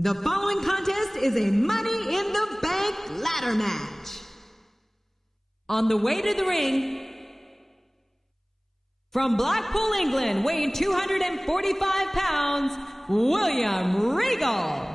The following contest is a Money in the Bank ladder match. On the way to the ring, from Blackpool, England, weighing 245 pounds, William Regal.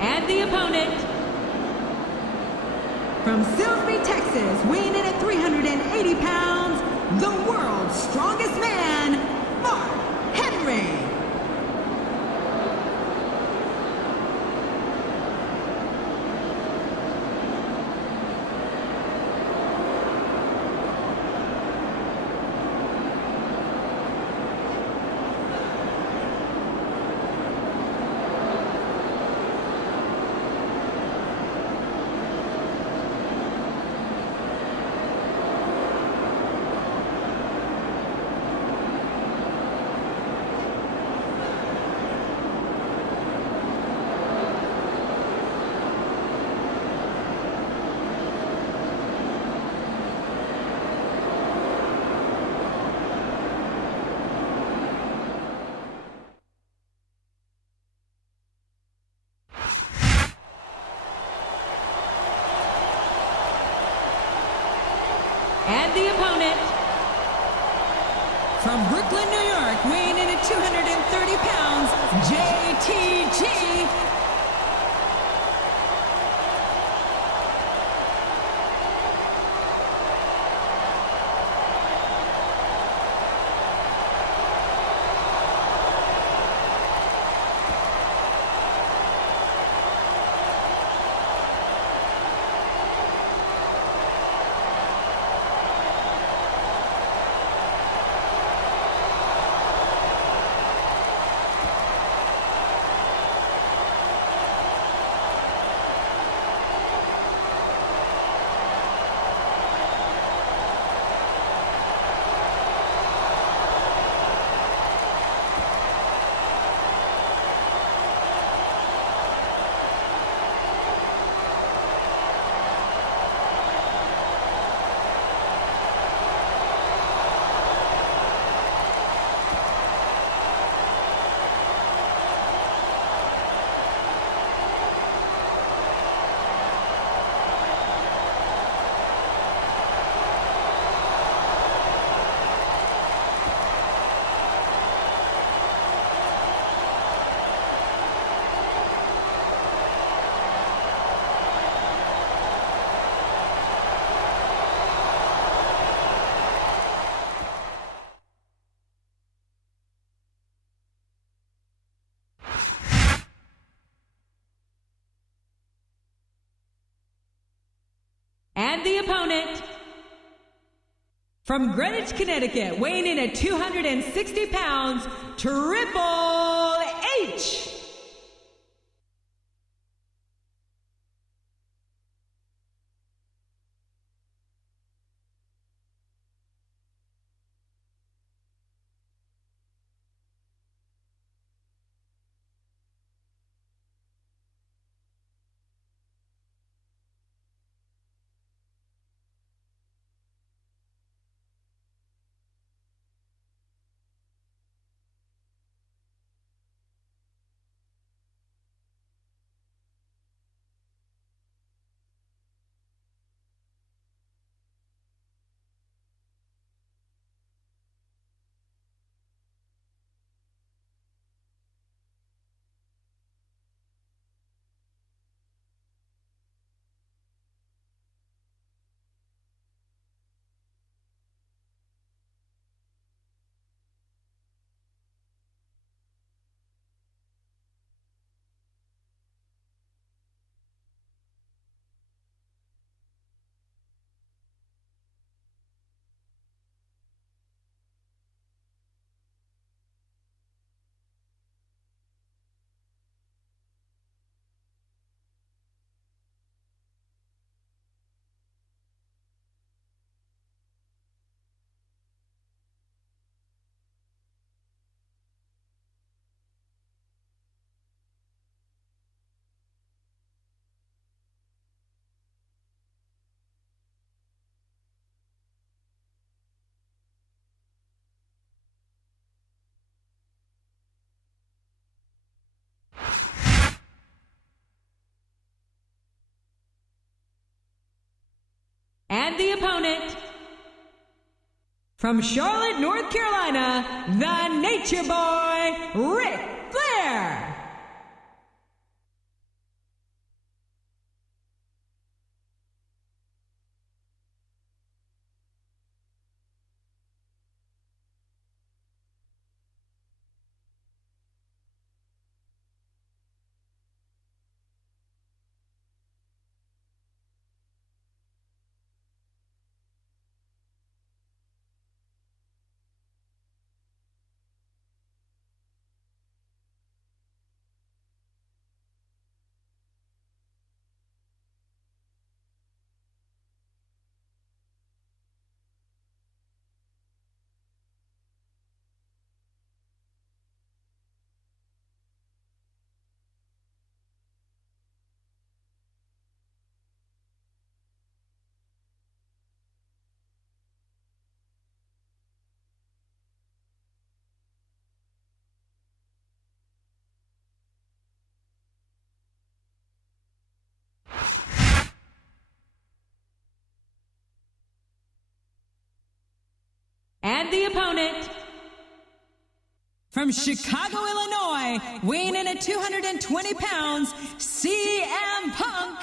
And the opponent, from Silsbee, Texas, weighing in at 380 pounds, the world's strongest man, Mark Henry. And the opponent, from Brooklyn, New York, weighing in at 230 pounds, JTG. And the opponent, from Greenwich, Connecticut, weighing in at 260 pounds, Triple H. And the opponent, from Charlotte, North Carolina, the Nature Boy, Ric Flair. And the opponent, from Chicago, Illinois, weighing in at 220 pounds, CM Punk.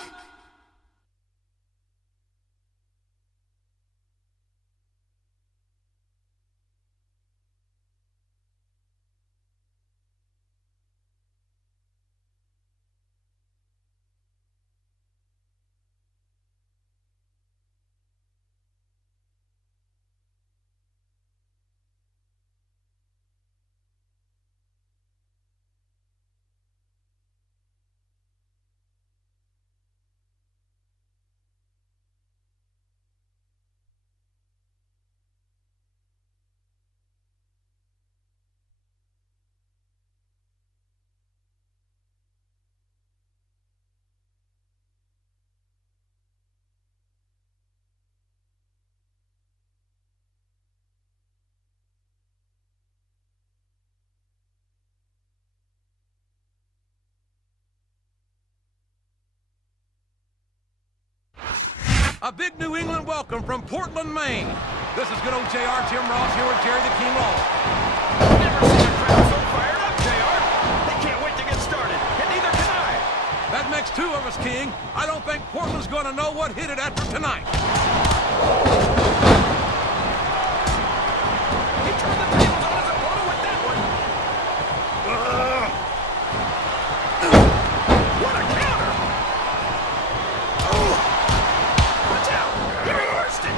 A big New England welcome from Portland, Maine. This is good old JR, Tim Ross here with Jerry the King Lawler. Never seen a crowd so fired up, JR. They can't wait to get started, and neither can I. That makes two of us, King. I don't think Portland's going to know what hit it after tonight. He turned the tables on his opponent with that one. What a counter! Watch out! He reversed it!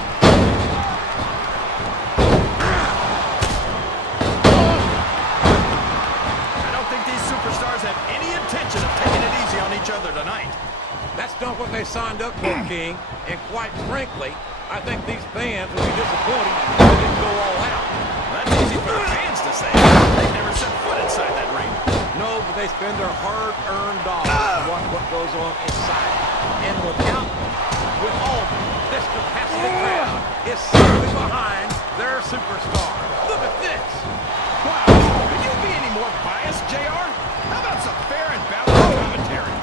I don't think these superstars have any intention of taking it easy on each other tonight. That's not what they signed up for, King. And quite frankly, I think these fans will be disappointed if they didn't go all out. That's easy for the fans to say. They've never set foot inside that ring. No, but they spend their hard-earned dollars to watch what goes on inside. And without them, with all of them, this capacity crowd is certainly behind their superstar. Look at this. Wow, could you be any more biased, JR? How about some fair and balanced commentary?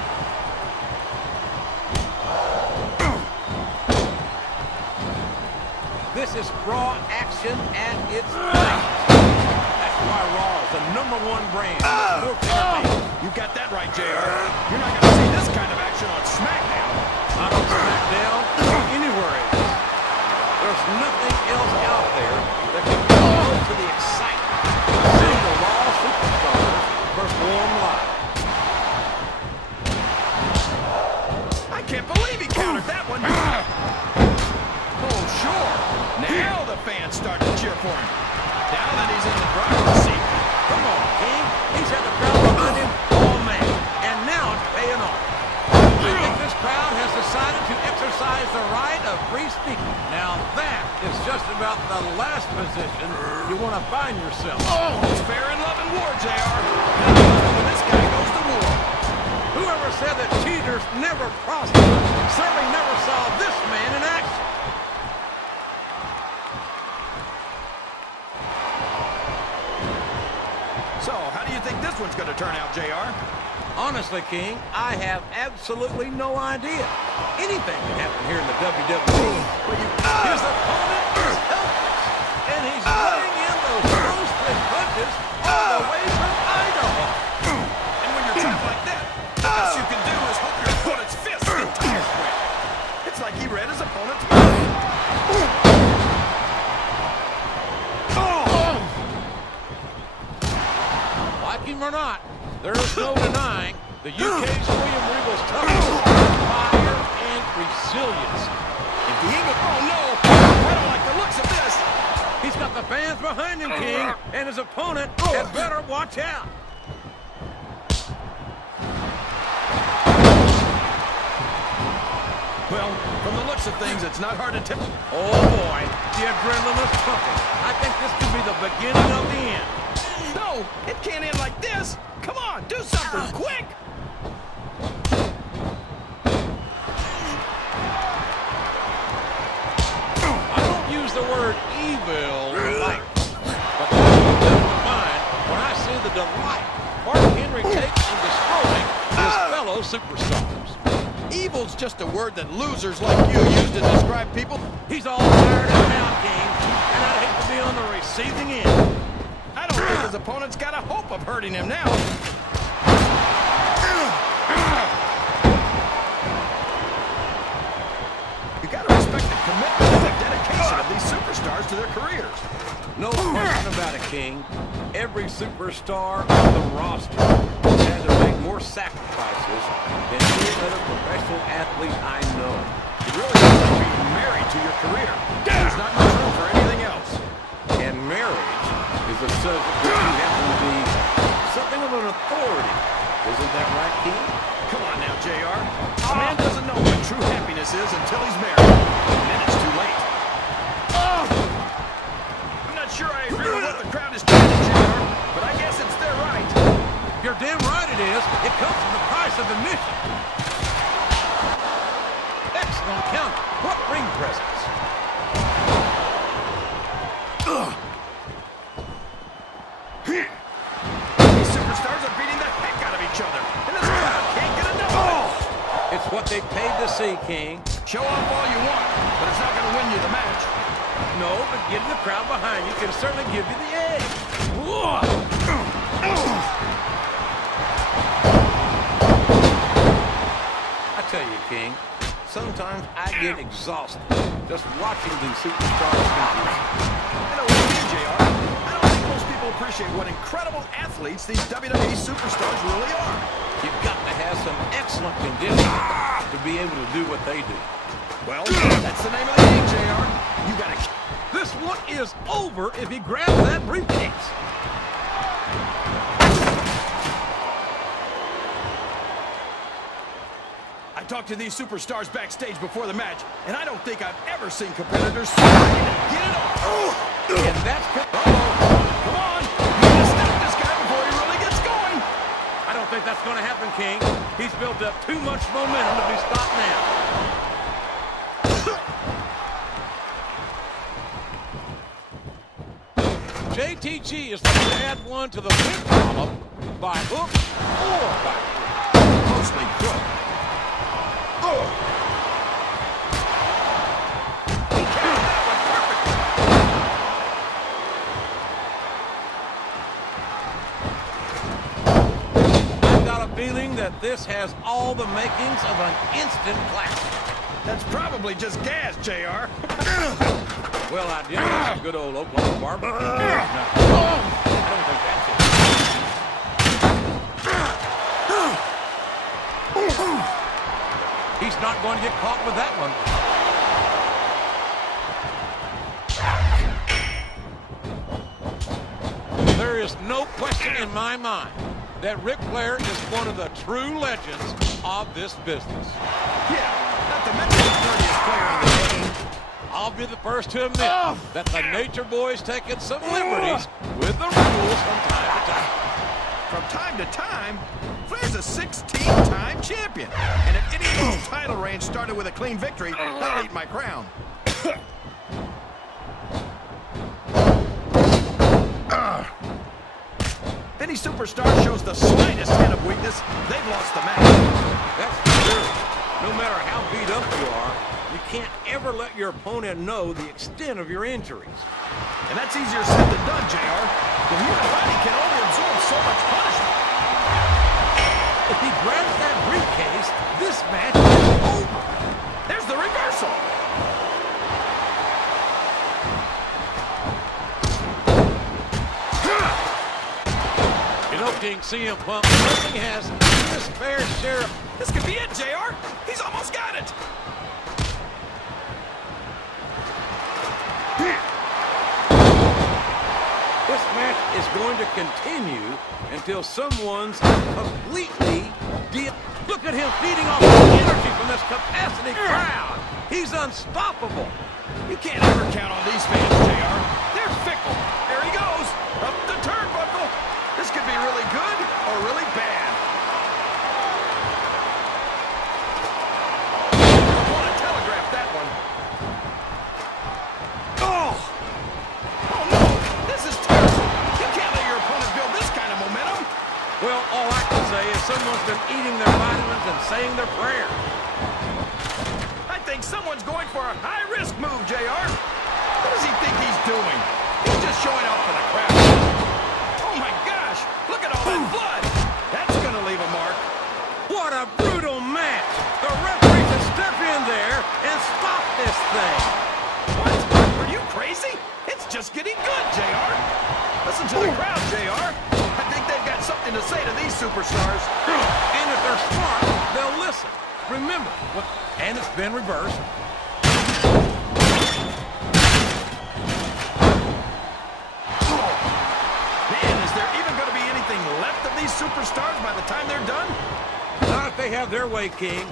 This is raw action at its finest. That's why Raw is the #1 brand of sports entertainment. You got that right, JR. You're not going to see this kind of action on Smackdown. Not on Smackdown or anywhere else. There's nothing else out there that can come close to the excitement of seeing the Raw superstars perform live. I can't believe he countered that one. Oh, sure. Now the fans start to cheer for him. Now that he's in the driver's seat. Come on, King. He's had the crowd behind him all night, and now it's paying off. I think this crowd has decided to exercise the right of free speaking. Now that is just about the last position you want to find yourself. Oh, it's fair in love and war, JR. When this guy goes to war. Whoever said that cheaters never prosper certainly never saw this man in action. So, how do you think this one's going to turn out, JR? Honestly, King, I have absolutely no idea. Anything can happen here in the WWE. His opponent is helpless, and he's laying in those slow-split punches all the way from Idaho. And when you're trapped like that, the best you can do is hope your opponent's fists get tired quick. It's like he read his opponent's mind. Like him or not, there is no denying the UK's William Regal's toughness, fire, and resilience. If the Eagle... Oh, no! I don't like the looks of this! He's got the fans behind him, King, and his opponent had better watch out. Well, from the looks of things, it's not hard to tell. Oh, boy, the adrenaline is pumping. I think this could be the beginning of the end. No, it can't end like this. Come on, do something quick. I don't use the word evil lightly, but that's what comes to mind when I see the delight Mark Henry takes in destroying his fellow superstars. Evil's just a word that losers like you use to describe people. He's all tired and down, King, and I'd hate to be on the receiving end. I don't think his opponent's got a hope of hurting him now. You gotta respect the commitment and the dedication of these superstars to their careers. No question about it, King. Every superstar on the roster has had to make more sacrifices than any other professional athlete I know. It really is like being married to your career. There's not much room for anything else. And marriage is a subject which you happen to be something of an authority. Isn't that right, King? Come on now, JR. A man doesn't know what true happiness is until he's married. And then it's too late. I'm not sure I agree with what the crowd is chanting, JR, but I guess it's their right. You're damn right it is. It comes with the price of admission. Excellent counter. What ring presence. These superstars are beating the heck out of each other, and this crowd can't get enough of it. It's what they paid to see, King. Show off all you want, but it's not going to win you the match. No, but getting the crowd behind you can certainly give you the edge. I tell you, King, sometimes I get exhausted just watching these superstars compete. I know what you mean, JR. I don't think most people appreciate what incredible athletes these WWE superstars really are. You've got to have some excellent conditioning to be able to do what they do. Well, that's the name of the game, JR. You got to... This one is over if he grabs that briefcase. I talked to these superstars backstage before the match, and I don't think I've ever seen competitors so ready to get it off. And that's... Come on! You gotta stop this guy before he really gets going! I don't think that's going to happen, King. He's built up too much momentum to be stopped now. JTG is trying to add one to the win column by hook or by crook. Mostly crook. He counted that one perfectly. I've got a feeling that this has all the makings of an instant classic. That's probably just gas, JR. Well, I did a good old Oklahoma barbecue. I don't think that's it. He's not going to get caught with that one. There is no question in my mind that Ric Flair is one of the true legends of this business. Yeah, not to mention the dirtiest player in the game. I'll be the first to admit that the Nature Boy's taken some liberties with the rules from time to time. From time to time, Flair's a 16-time champion. And if any of those title reigns started with a clean victory, I'll eat my crown. If any superstar shows the slightest hint of weakness, they've lost the match. That's true. No matter how beat up you are, you can't ever let your opponent know the extent of your injuries. And that's easier said than done, JR. The human body can only absorb so much punishment. If he grabs that briefcase, this match is over. There's the reversal. You know, King CM Punk certainly has his fair share of... This could be it, JR. He's almost got it. This match is going to continue until someone's completely Look at him feeding off the energy from this capacity crowd. He's unstoppable. You can't ever count on these fans, JR. They're fickle. There he goes. Up the turnbuckle. This could be really good or really bad. I want to telegraph that one. Oh! Oh, no! This is terrible. You can't let your opponent build this kind of momentum. Well, all I can say is someone's been eating their vitamins and saying their prayers. I think someone's going for a high-risk move, JR. What does he think he's doing? He's just showing off for the crowd. Oh, my gosh! Look at all that blood! That's gonna leave a mark. What a brutal match! The referee can step in there and stop this thing. What? Are you crazy? It's just getting good, JR. Listen to the crowd, JR. I think they've got something to say to these superstars. And if they're smart, they'll listen. Remember, and it's been reversed. Man, is there even going to be anything left of these superstars by the time they're done? Not if they have their way, King.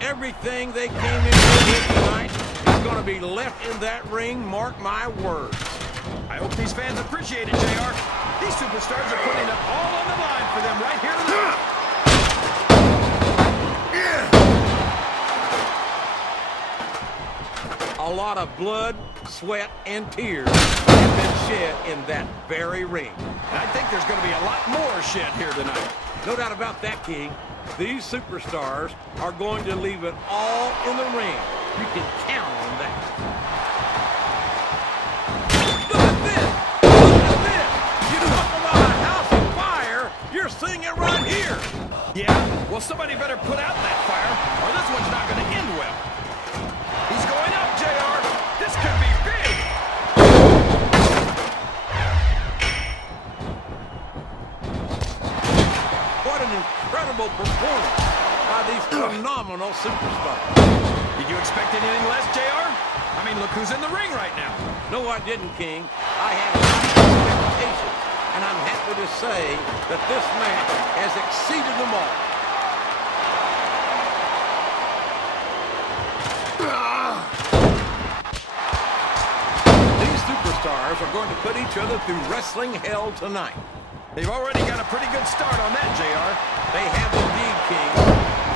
Everything they came in with tonight is going to be left in that ring, mark my words. I hope these fans appreciate it, JR. These superstars are putting it all on the line for them right here tonight. A lot of blood, sweat, and tears have been shed in that very ring. And I think there's going to be a lot more shed here tonight. No doubt about that, King. These superstars are going to leave it all in the ring. You can count on that. Look at this! Look at this! You talk about a house of fire, you're seeing it right here! Yeah? Well, somebody better put out that fire, or this one's not going to end well. He's going up, JR. This could be big. What an incredible performance by these phenomenal superstars. Did you expect anything less, JR? I mean, look who's in the ring right now. No, I didn't, King. I had high expectations, and I'm happy to say that this match has exceeded them all. These superstars are going to put each other through wrestling hell tonight. They've already got a pretty good start on that, JR. They have indeed, King.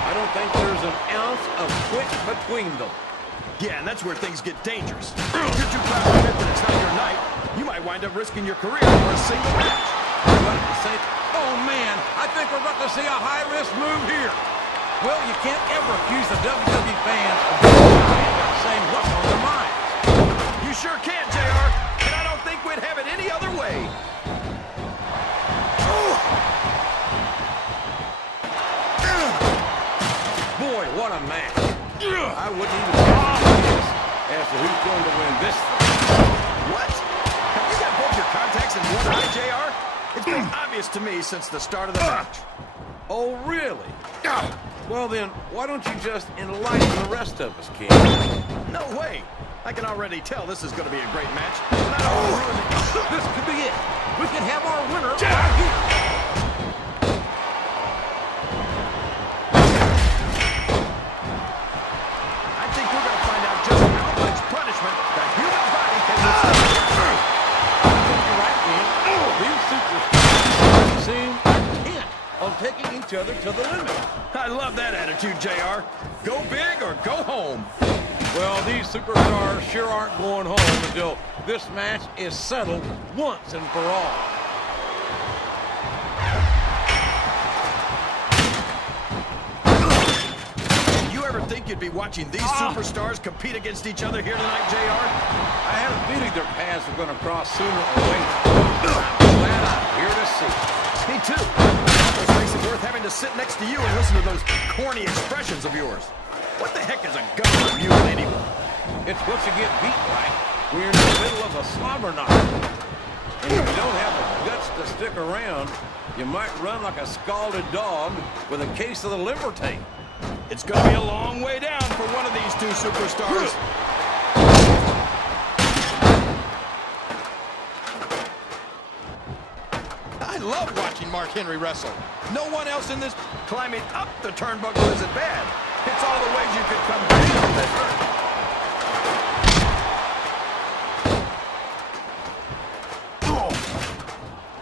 I don't think there's an ounce of quit between them. Yeah, and that's where things get dangerous. If you're too proud to admit that it's not your night, you might wind up risking your career for a single match. Oh, man, I think we're about to see a high-risk move here. Well, you can't ever accuse the WWE fans of saying what's on their minds. You sure can, JR, and I don't think we'd have it any other way. Boy, what a match. I wouldn't even guess as to who's going to win this thing. What? Have you got both your contacts in one eye, JR? It's been obvious to me since the start of the match. Oh, really? Well, then, why don't you just enlighten the rest of us, King? No way. I can already tell this is going to be a great match. And I don't want to ruin it. This could be it. We could have our winner right here. I think we're going to find out just how much punishment the human body can withstand. I think you're right, King. These superstars seem intent on taking each other to the limit. I love that attitude, JR. Go big or go home. Well, these superstars sure aren't going home until this match is settled once and for all. you'd be watching these superstars compete against each other here tonight, JR? I have a feeling their paths are going to cross sooner or later. I'm glad I'm here to see it. Me too. It almost makes it worth having to sit next to you and listen to those corny expressions of yours. What the heck is a government mule anyway? It's what you get beat like. We're in the middle of a slobber knocker. And if you don't have the guts to stick around, you might run like a scalded dog with a case of the liver tape. It's going to be a long way down for one of these two superstars. I love watching Mark Henry wrestle. No one else in this climbing up the turnbuckle isn't bad. It's all the ways you could come down that hurt.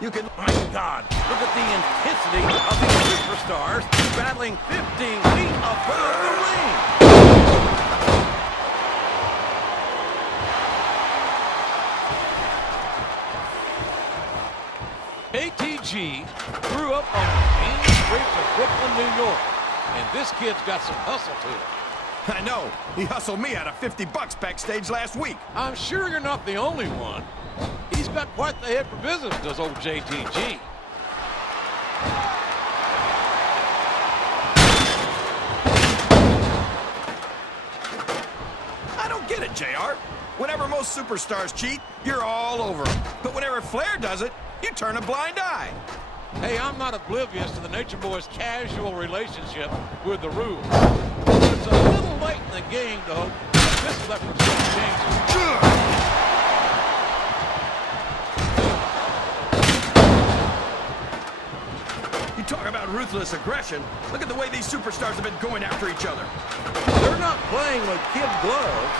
You can... My God, look at the intensity of these superstars battling 15 feet above the ring. ATG grew up on the main streets of Brooklyn, New York, and this kid's got some hustle to him. I know. He hustled me out of $50 backstage last week. I'm sure you're not the only one. He's got quite the head for business, does old JTG. I don't get it, JR. Whenever most superstars cheat, you're all over them. But whenever Flair does it, you turn a blind eye. Hey, I'm not oblivious to the Nature Boy's casual relationship with the rules. It's a little late in the game, though. This leopard's going to change it. You talk about ruthless aggression. Look at the way these superstars have been going after each other. They're not playing with kid gloves.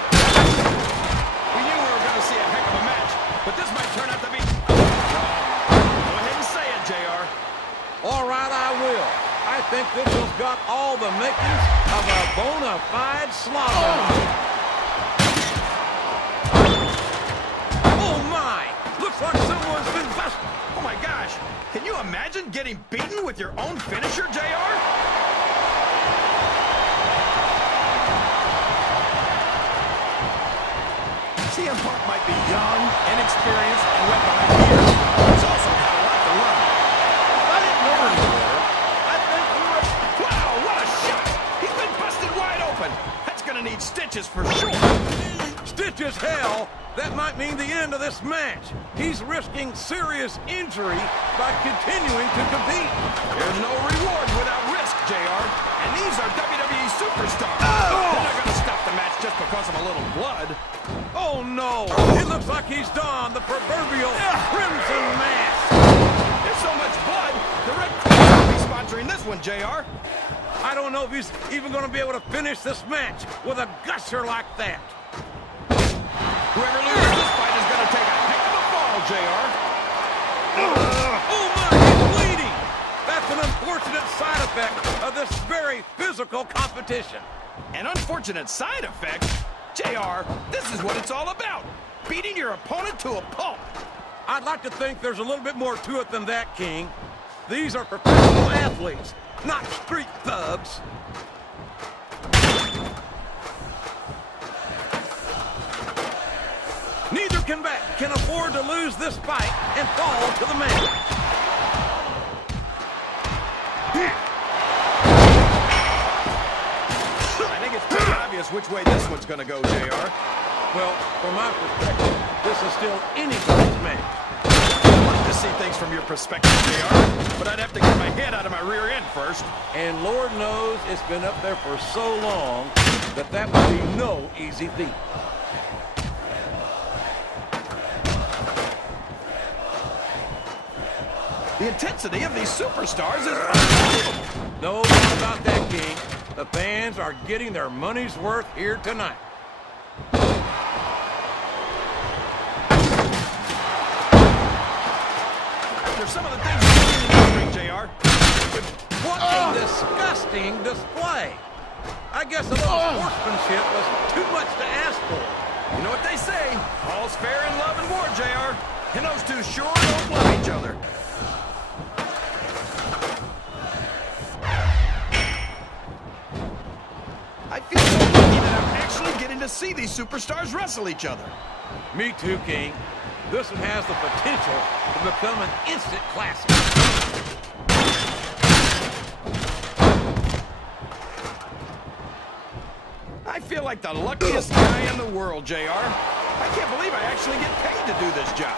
We knew we were going to see a heck of a match, but this might turn out to be... Go ahead and say it, JR. All right, I will. I think this one's got all the makings of a bona fide slaughter. Oh, my! Looks like someone's been busted. Oh, my gosh. Can you imagine getting beaten with your own finisher, JR? CM Punk might be young, inexperienced, and wet behind the ears. He's also got a lot to learn. I didn't know any better. I think we were... Wow, what a shot! He's been busted wide open. That's gonna need stitches for sure. Stitches, hell! That might mean the end of this match. He's risking serious injury by continuing to compete. There's no reward without risk, JR. And these are WWE superstars. Oh! They're not gonna stop the match just because of a little blood. Oh, no! It looks like he's donned the proverbial crimson mask. There's so much blood, the Red Cross will be sponsoring this one, JR. I don't know if he's even going to be able to finish this match with a gusher like that. Whoever loses this fight is gonna take a heck of a fall, JR. Oh, my, he's bleeding! That's an unfortunate side effect of this very physical competition. An unfortunate side effect? JR, this is what it's all about. Beating your opponent to a pulp. I'd like to think there's a little bit more to it than that, King. These are professional athletes, not street thugs. Neither can afford to lose this fight and fall to the mat. I think it's pretty obvious which way this one's gonna go, JR. Well, from my perspective, this is still anybody's match. I'd like to see things from your perspective, JR, but I'd have to get my head out of my rear end first. And Lord knows it's been up there for so long that that would be no easy feat. The intensity of these superstars is unbelievable. No doubt about that, King. The fans are getting their money's worth here tonight. After some of the things you're doing in the ring, JR. What a disgusting display. I guess a little sportsmanship was too much to ask for. You know what they say, all's fair in love and war, JR. And those two sure don't love each other. I feel so see these superstars wrestle each other. Me too, King. This one has the potential to become an instant classic. I feel like the luckiest guy in the world, JR. I can't believe I actually get paid to do this job.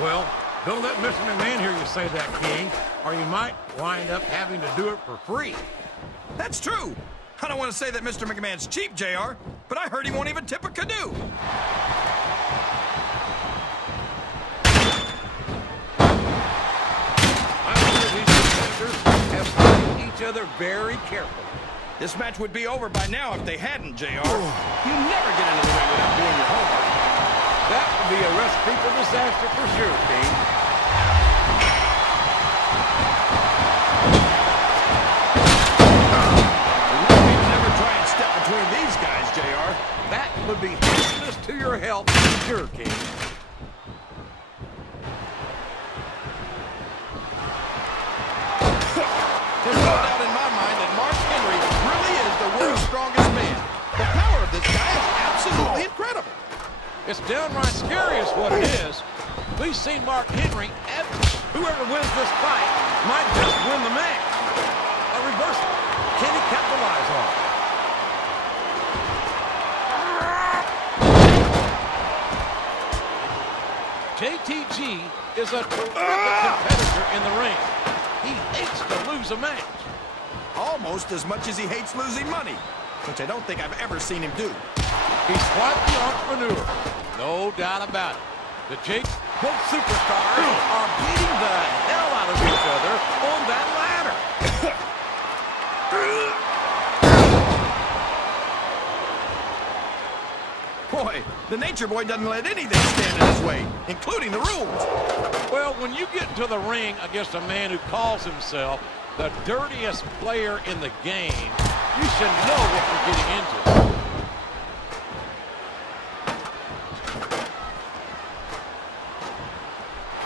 Well, don't let Mr. McMahon hear you say that, King, or you might wind up having to do it for free. That's true. I don't want to say that Mr. McMahon's cheap, JR, but I heard he won't even tip a canoe. I'm sure these competitors have studied each other very carefully. This match would be over by now if they hadn't, JR. You never get into the ring without doing your homework. That would be a recipe for disaster for sure, King. We'd never try and step between these guys, JR. That would be hazardous to your health for sure, King. There's no doubt in my mind that Mark Henry really is the world's strongest man. The power of this guy is absolutely incredible. It's downright scary is what it is. We've seen Mark Henry, whoever wins this fight might just win the match. A reversal. Can he capitalize on it? JTG is a terrific competitor in the ring. He hates to lose a match. Almost as much as he hates losing money, which I don't think I've ever seen him do. He's quite the entrepreneur. No doubt about it. Both superstars are beating the hell out of each other on that ladder. Boy, the Nature Boy doesn't let anything stand in his way, including the rules. Well, when you get into the ring against a man who calls himself the dirtiest player in the game, you should know what you're getting into.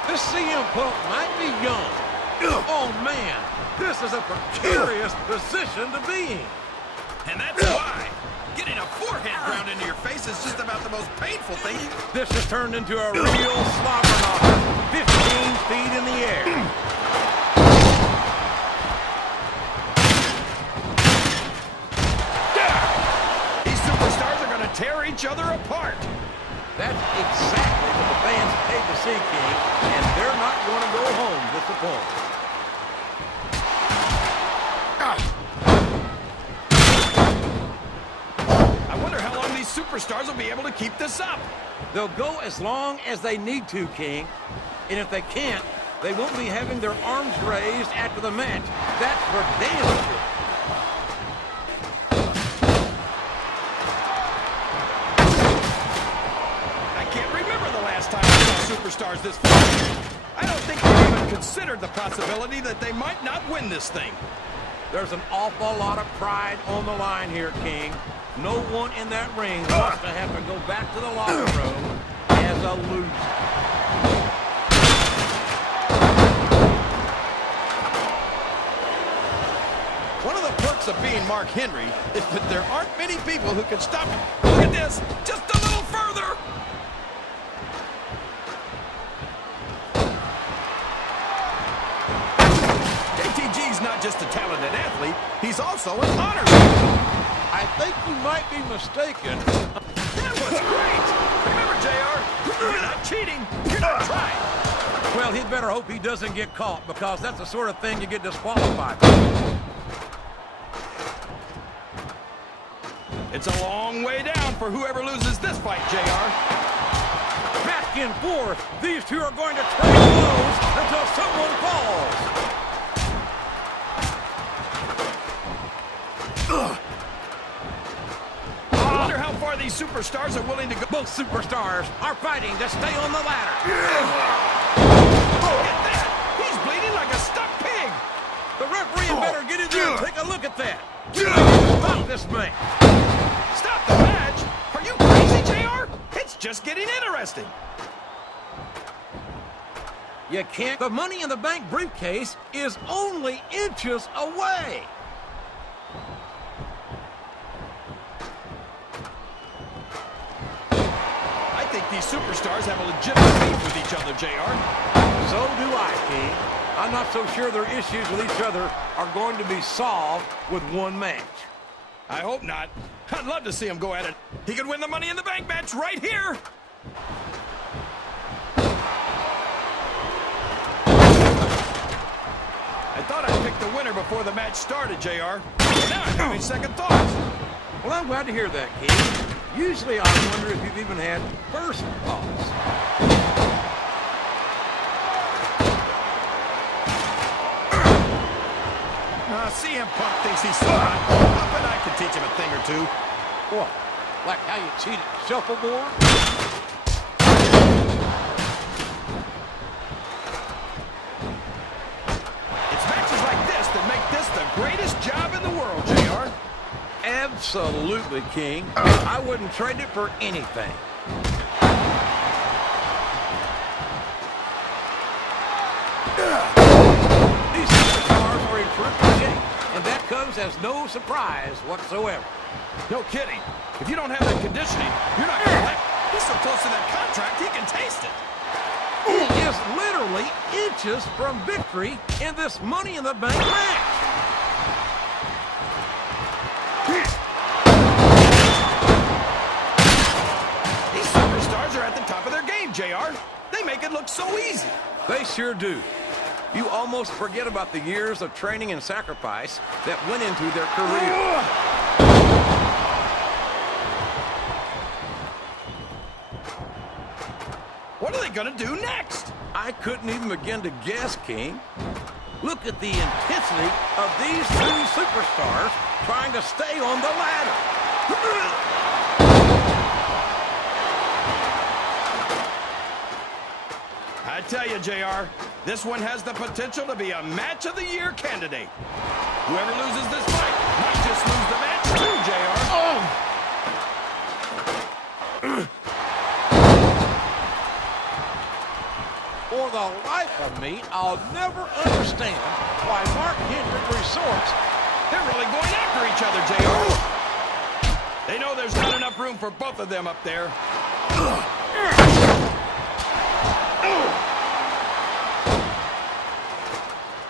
This CM Punk might be young. Oh, man, this is a precarious position to be in. And that's why getting a forehead ground into your face is just about the most painful thing. This has turned into a real slobber knocker. 15 feet in the air. These superstars are going to tear each other apart. That's exactly what the fans paid to see, King, and they're not going to go home disappointed. I wonder how long these superstars will be able to keep this up. They'll go as long as they need to, King. And if they can't, they won't be having their arms raised after the match. That's for damn sure. I can't remember the last time I saw superstars this far. I don't think they even considered the possibility that they might not win this thing. There's an awful lot of pride on the line here, King. No one in that ring wants to have to go back to the locker room as a loser. One of the perks of being Mark Henry is that there aren't many people who can stop him. Look at this, just a little further. JTG's not just a talented athlete, he's also an honor student. I think you might be mistaken. That was great. Remember, JR, you're not cheating, you're not trying. Well, he'd better hope he doesn't get caught, because that's the sort of thing you get disqualified for. It's a long way down for whoever loses this fight, JR. Back and forth, these two are going to trade blows until someone falls. I wonder how far these superstars are willing to go. Both superstars are fighting to stay on the ladder. Look at that! He's bleeding like a stuck pig! The referee better get in there and take a look at that. Stop this man. Stop the match? Are you crazy, JR? It's just getting interesting. You can't. The Money in the Bank briefcase is only inches away. superstars have a legitimate beef with each other, JR. So do I, King. I'm not so sure their issues with each other are going to be solved with one match. I hope not. I'd love to see him go at it. He could win the Money in the Bank match right here. I thought I'd pick the winner before the match started, JR. Now I'm having second thoughts. Well, I'm glad to hear that, King. Usually I wonder if you've even had first thoughts. CM Punk thinks he's so hot. I bet I can teach him a thing or two. What? Like how you cheated shuffleboard? It's matches like this that make this the greatest job in the world, JR. Absolutely, King. I wouldn't trade it for anything. These superstars are in terrific shape, and that comes as no surprise whatsoever. No kidding. If you don't have that conditioning, you're not going to like it. He's so close to that contract, he can taste it. He is literally inches from victory in this Money in the Bank match. These superstars are at the top of their game, JR. They make it look so easy. They sure do. You almost forget about the years of training and sacrifice that went into their career. What are they going to do next? I couldn't even begin to guess, King. Look at the intensity of these two superstars trying to stay on the ladder. I tell you, JR, this one has the potential to be a Match of the Year candidate. Whoever loses this fight might just lose the match too, JR. For the life of me, I'll never understand why Mark Henry resorts. They're really going after each other, JR. They know there's not enough room for both of them up there.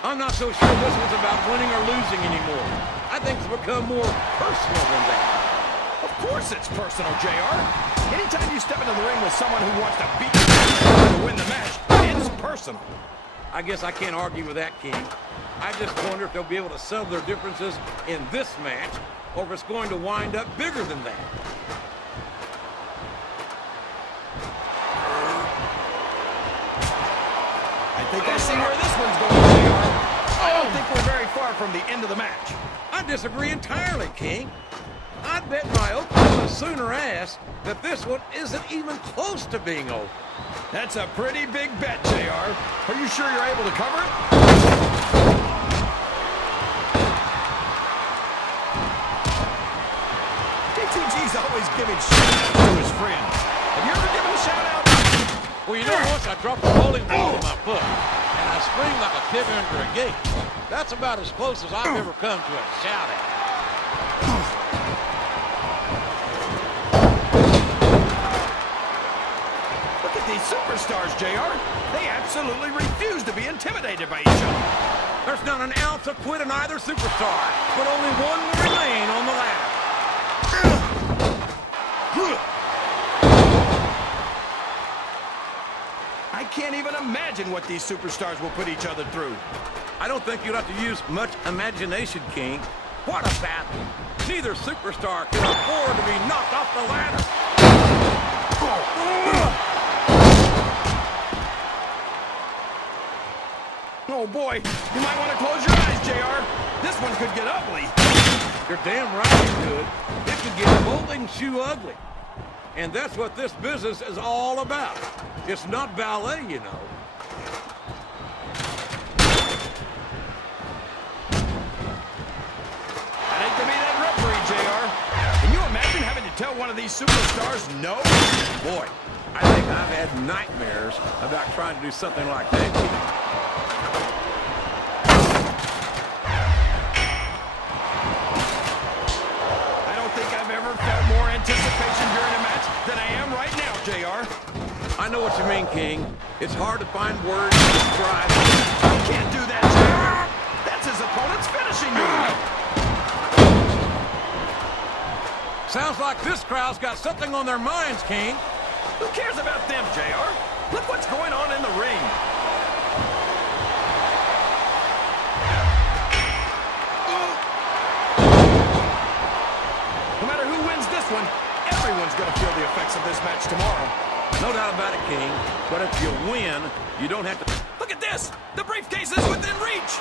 I'm not so sure this one's about winning or losing anymore. I think it's become more personal than that. Of course it's personal, JR. Anytime you step into the ring with someone who wants to beat you to win the match, it's personal. I guess I can't argue with that, King. I just wonder if they'll be able to settle their differences in this match, or if it's going to wind up bigger than that. I think I see where this one's going, JR. I don't think we're very far from the end of the match. I disagree entirely, King. I'd bet my Oklahoma Sooner ass that this one isn't even close to being over. That's a pretty big bet, JR. Are you sure you're able to cover it? KTG's always giving shout-outs to his friends. Have you ever given a shout-out? Well, you know, once I dropped a bowling ball to my foot, and I screamed like a kid under a gate. That's about as close as I've ever come to a shout-out. Look at these superstars, JR. They absolutely refuse to be intimidated by each other. There's not an ounce of quit in either superstar, but only one will remain on the ladder. I can't even imagine what these superstars will put each other through. I don't think you'll have to use much imagination, King. What a battle. Neither superstar can afford to be knocked off the ladder. Oh boy, you might want to close your eyes, JR. This one could get ugly. You're damn right it could. It could get bowling shoe ugly. And that's what this business is all about. It's not ballet, you know. I'd hate to be that referee, JR. Can you imagine having to tell one of these superstars no? Boy, I think I've had nightmares about trying to do something like that. I don't think I've ever felt more anticipation during a match than I am right now, JR. know what you mean, King. It's hard to find words to describe. He can't do that, JR. That's his opponent's finishing move. Sounds like this crowd's got something on their minds, King. Who cares about them, JR? Look what's going on in the ring. No matter who wins this one, everyone's going to feel the effects of this match tomorrow. No doubt about it, King. But if you win, you don't have to... Look at this! The briefcase is within reach!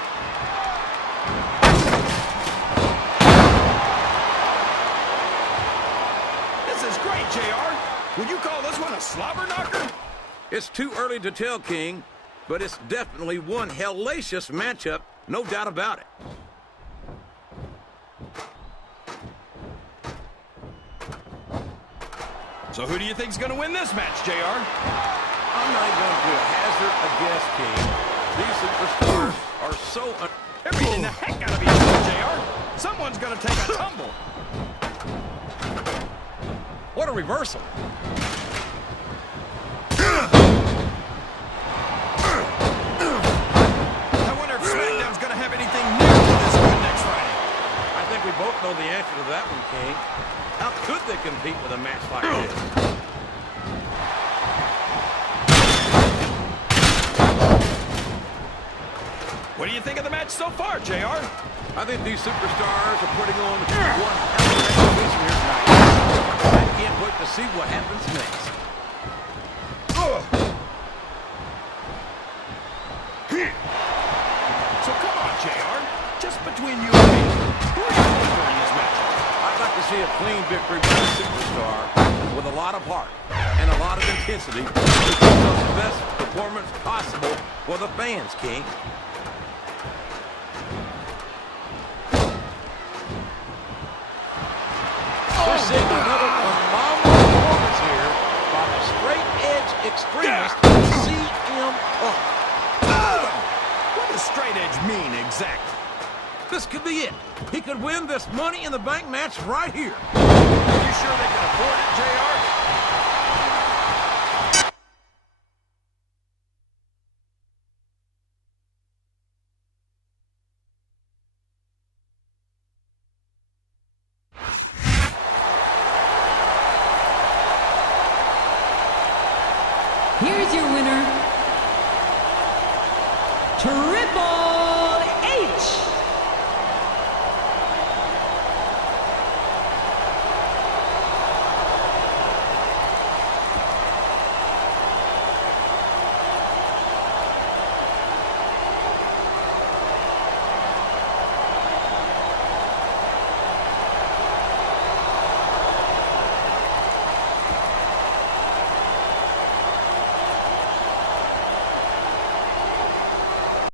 This is great, JR. Would you call this one a slobber knocker? It's too early to tell, King, but it's definitely one hellacious matchup, no doubt about it. So who do you think's going to win this match, JR? I'm not even going to hazard a guess, King. These superstars are so... They're beating the heck out of each other, JR. Someone's going to take a tumble. What a reversal. I wonder if Smackdown's going to have anything new to this good next Friday. I think we both know the answer to that one, King. How could they compete with a match like this? What do you think of the match so far, JR? I think these superstars are putting on one hell of an exhibition here tonight. I can't wait to see what happens next. So come on, JR. Just between you and me, who are you pulling for in this match? I'd like to see a clean victory by a superstar with a lot of heart and a lot of intensity to give us the best performance possible for the fans, King. We're seeing another phenomenal performance here by the straight-edge extremist CM Punk. What does straight edge mean exactly? This could be it. He could win this Money in the Bank match right here. Are you sure they can afford it, JR? Here's your winner,